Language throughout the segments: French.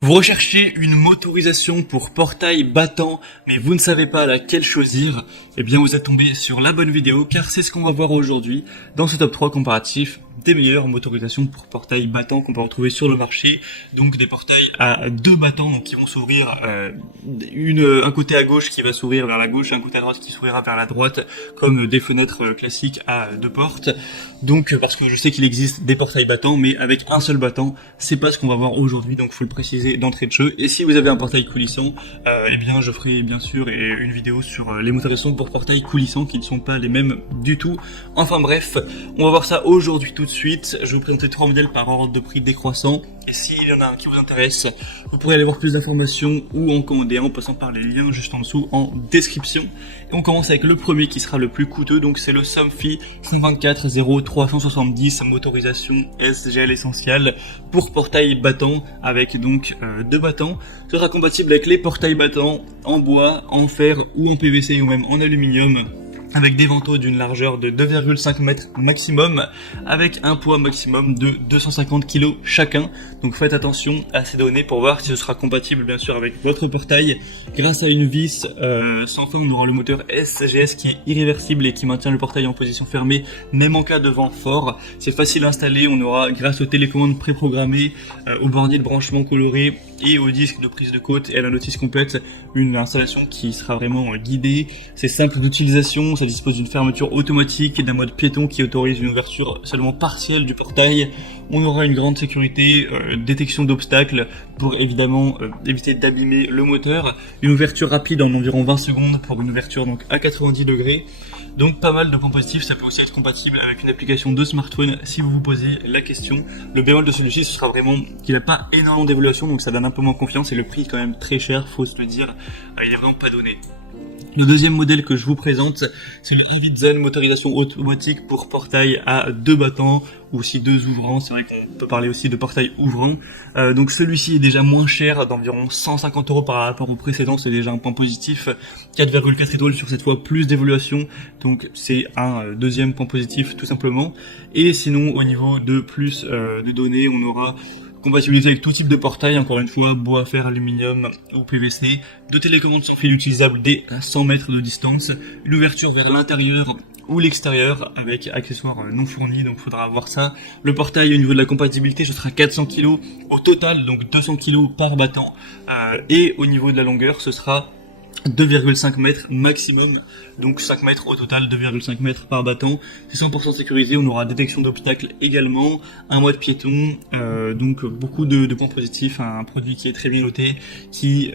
Vous recherchez une motorisation pour portail battant, mais vous ne savez pas laquelle choisir? Eh bien, vous êtes tombé sur la bonne vidéo, car c'est ce qu'on va voir aujourd'hui dans ce top 3 comparatif des meilleures motorisations pour portail battant qu'on peut retrouver sur le marché. Donc des portails à deux battants, donc qui vont s'ouvrir un côté à gauche qui va s'ouvrir vers la gauche, un côté à droite qui s'ouvrira vers la droite, comme des fenêtres classiques à deux portes. Donc parce que je sais qu'il existe des portails battants, mais avec un seul battant, c'est pas ce qu'on va voir aujourd'hui, donc faut le préciser d'entrée de jeu. Et si vous avez un portail coulissant, eh bien je ferai bien sûr une vidéo sur les motorisations pour portail coulissant qui ne sont pas les mêmes du tout. Enfin bref, on va voir ça aujourd'hui tout de suite. Je vais vous présenter trois modèles par ordre de prix décroissant. Et s'il y en a un qui vous intéresse, vous pourrez aller voir plus d'informations ou en commander en passant par les liens juste en dessous en description. Et on commence avec le premier qui sera le plus coûteux, donc c'est le Somfy 124-0370 motorisation SGL essentielle pour portail battant avec donc deux battants. Ce sera compatible avec les portails battants en bois, en fer ou en PVC ou même en aluminium, avec des vantaux d'une largeur de 2,5 mètres maximum, avec un poids maximum de 250 kg chacun. Donc faites attention à ces données pour voir si ce sera compatible bien sûr avec votre portail. Grâce à une vis sans fin, on aura le moteur SGS qui est irréversible et qui maintient le portail en position fermée même en cas de vent fort. C'est facile à installer, on aura grâce aux télécommandes préprogrammées, au bornier de branchement coloré et au disque de prise de côte et à la notice complète, une installation qui sera vraiment guidée. C'est simple d'utilisation, ça dispose d'une fermeture automatique et d'un mode piéton qui autorise une ouverture seulement partielle du portail. On aura une grande sécurité, détection d'obstacles pour évidemment éviter d'abîmer le moteur. Une ouverture rapide en environ 20 secondes pour une ouverture donc à 90 degrés. Donc pas mal de points positifs, ça peut aussi être compatible avec une application de smartphone si vous vous posez la question. Le bémol de celui-ci, ce sera vraiment qu'il n'a pas énormément d'évolution, donc ça donne un peu moins confiance et le prix est quand même très cher, faut se le dire, il est vraiment pas donné. Le deuxième modèle que je vous présente, c'est le Avidzen motorisation automatique pour portail à deux battants ou aussi deux ouvrants. C'est vrai qu'on peut parler aussi de portail ouvrant. Donc celui-ci est déjà moins cher, d'environ 150 € par rapport au précédent. C'est déjà un point positif. 4,4 étoiles sur cette fois, plus d'évolution. Donc c'est un deuxième point positif tout simplement. Et sinon au niveau de plus de données, on aura compatibilité avec tout type de portail, encore une fois, bois, fer, aluminium ou PVC, deux télécommandes sans fil utilisables dès 100 mètres de distance, une ouverture vers l'intérieur ou l'extérieur avec accessoires non fournis, donc faudra voir ça. Le portail au niveau de la compatibilité, ce sera 400 kg au total, donc 200 kg par battant, et au niveau de la longueur, ce sera 2,5 mètres maximum, donc 5 mètres au total, 2,5 mètres par battant. C'est 100% sécurisé, on aura détection d'obstacles également, un mode piéton, donc beaucoup de points positifs, un produit qui est très bien noté, qui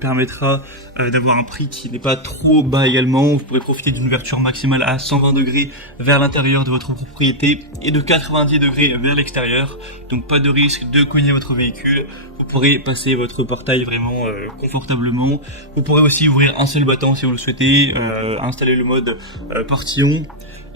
permettra d'avoir un prix qui n'est pas trop bas également. Vous pourrez profiter d'une ouverture maximale à 120 degrés vers l'intérieur de votre propriété et de 90 degrés vers l'extérieur, donc pas de risque de cogner votre véhicule. Vous pourrez passer votre portail vraiment confortablement. Vous pourrez aussi ouvrir un seul battant si vous le souhaitez, installer le mode portillon.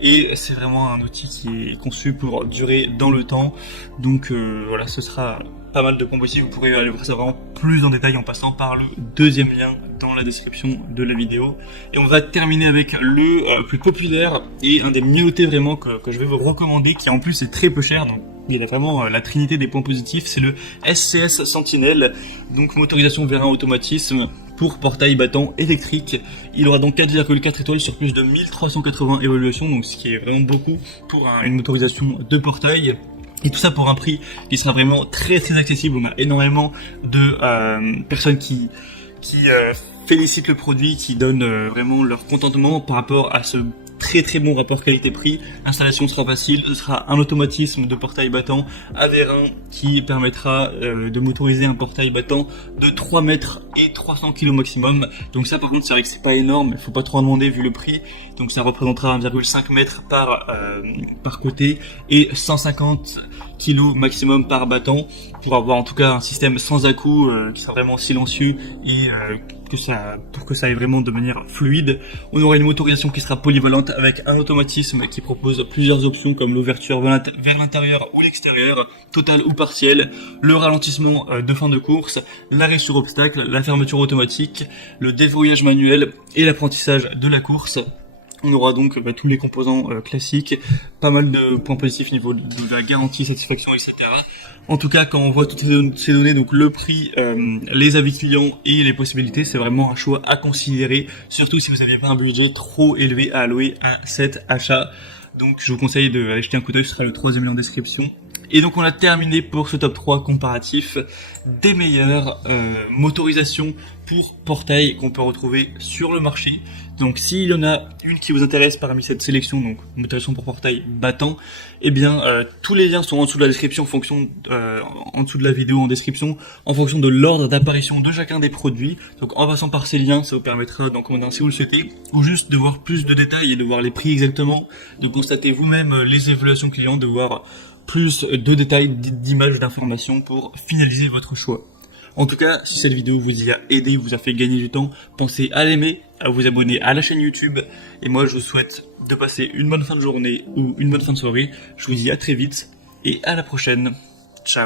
Et c'est vraiment un outil qui est conçu pour durer dans le temps. Donc voilà, ce sera pas mal de points positifs. Vous pourrez aller voir ça vraiment plus en détail en passant par le deuxième lien dans la description de la vidéo. Et on va terminer avec le plus populaire et un des mieux notés vraiment que je vais vous recommander, qui en plus est très peu cher. Donc il a vraiment la trinité des points positifs, c'est le SCS Sentinel, donc motorisation vers un automatisme pour portail battant électrique. Il aura donc 4,4 étoiles sur plus de 1380 évaluations, donc ce qui est vraiment beaucoup pour une motorisation de portail. Et tout ça pour un prix qui sera vraiment très très accessible. On a énormément de personnes qui félicitent le produit, qui donnent vraiment leur contentement par rapport à ce très très bon rapport qualité-prix. L'installation sera facile, ce sera un automatisme de portail battant à vérin qui permettra de motoriser un portail battant de 3 mètres et 300 kg maximum. Donc ça par contre c'est vrai que c'est pas énorme, il faut pas trop en demander vu le prix. Donc ça représentera 1,5 mètre par côté et 150 kg maximum par battant pour avoir en tout cas un système sans à-coups qui sera vraiment silencieux et pour que ça aille vraiment de manière fluide. On aura une motorisation qui sera polyvalente avec un automatisme qui propose plusieurs options comme l'ouverture vers l'intérieur ou l'extérieur, total ou partiel, le ralentissement de fin de course, l'arrêt sur obstacle, la fermeture automatique, le déverrouillage manuel et l'apprentissage de la course. On aura donc tous les composants classiques, pas mal de points positifs au niveau de la garantie, satisfaction, etc. En tout cas, quand on voit toutes ces données, donc le prix, les avis clients et les possibilités, c'est vraiment un choix à considérer, surtout si vous n'aviez pas un budget trop élevé à allouer à cet achat. Donc je vous conseille d'aller jeter un coup d'œil, ce sera le 3e lien en description. Et donc on a terminé pour ce top 3 comparatif des meilleures motorisations pour portail qu'on peut retrouver sur le marché. Donc s'il y en a une qui vous intéresse parmi cette sélection, donc motorisation pour portail battant, eh bien tous les liens sont en dessous de la description, en dessous de la vidéo en description, en fonction de l'ordre d'apparition de chacun des produits. Donc en passant par ces liens, ça vous permettra d'en commander un si vous le souhaitez, ou juste de voir plus de détails et de voir les prix exactement, de constater vous-même les évaluations clients, de voir plus de détails, d'images, d'informations pour finaliser votre choix. En tout cas, si cette vidéo vous y a aidé, vous a fait gagner du temps, pensez à l'aimer, à vous abonner à la chaîne YouTube. Et moi, je vous souhaite de passer une bonne fin de journée ou une bonne fin de soirée. Je vous dis à très vite et à la prochaine. Ciao.